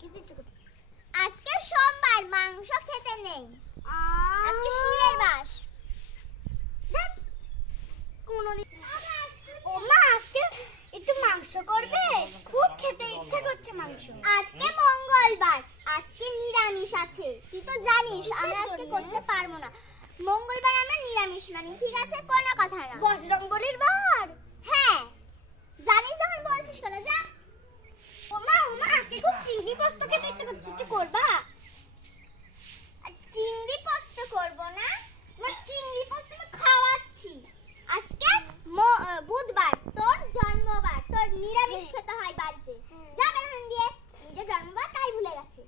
খেতে ইচ্ছে করছে। আজকে সোমবার, মাংস খেতে নেই। আজকে শিবের বাস। ও মা, আজকে একটু মাংস করবে? খুব খেতে ইচ্ছে করছে মাংস। আজকে মঙ্গলবার, আজকে নিরামিষ আছে। তুই তো জানিস আমরা আজকে করতে পারবো না। মঙ্গলবার আমরা নিরামিষ মানি, ঠিক আছে? কোনো কথা না। বজরংবলির বার। হ্যাঁ, জানিস যখন বলছিস কেন, যা। ও মা, আজকে খুব চিংড়ি পোস্ত খেতে ইচ্ছে করছে, একটু করবা? চিংড়ি পোস্ত করবো না, আমার চিংড়ি পোস্ত আমি খাওয়াচ্ছি। আজকে বুধবার, তোর জন্মবার, তোর নিরামিষ খেতে হয় বাড়িতে। যা বেরোন দিয়ে, নিজের জন্মবার তাই ভুলে গেছে।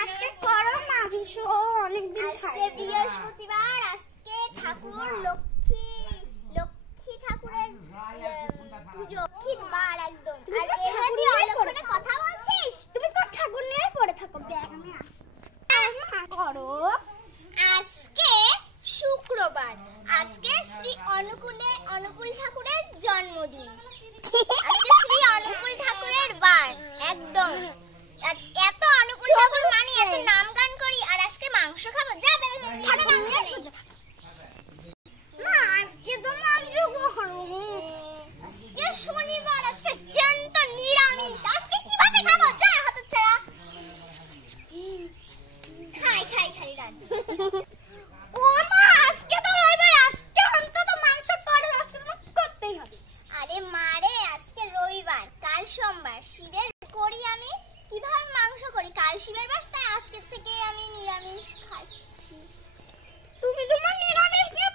আজকে করো মাংস, অনেকদিন আজকে বৃহস্পতিবার, আজকে ঠাকুর লক্ষ্মী ঠাকুরের পুজো, লক্ষ্মীর বার একদম। আর এভাবে তুই অলক্ষণে কথা বলছিস? তুমি তোমার ঠাকুর নিয়ে পড়ে থাকো, ব্যাগ আমি আসি। করো। আজকে শুক্রবার, আজকে শ্রী অনুকূল ঠাকুরের জন্মদিন। আজকে শ্রী অনুকূল ঠাকুরের বার একদম। এত অনুকূল ঠাকুর মানি, এত নাম গান করি, আর আজকে মাংস খাবো? যা বের হয়ে যা, মাংস নেই। মা, আজকে তো মাংস করো। আজকে শনিবার, আজকে জ্যান্ত নিরামিষ। আজকে কিভাবে খাবো? যা হতচ্ছাড়া। খাই রাত। ও মা, আজকে তো রবিবার, আজকে অন্তত মাংস করো, আজকে তো করতেই হবে। আরে মারে, আজকে রবিবার, কাল সোমবার, শিবের করি আমি। কিভাবে মাংস করি? কাল শিবের বাস, তাই আজকে থেকে আমি নিরামিষ খাচ্ছি। তুমি তোমার নিরামিষ নিয়ে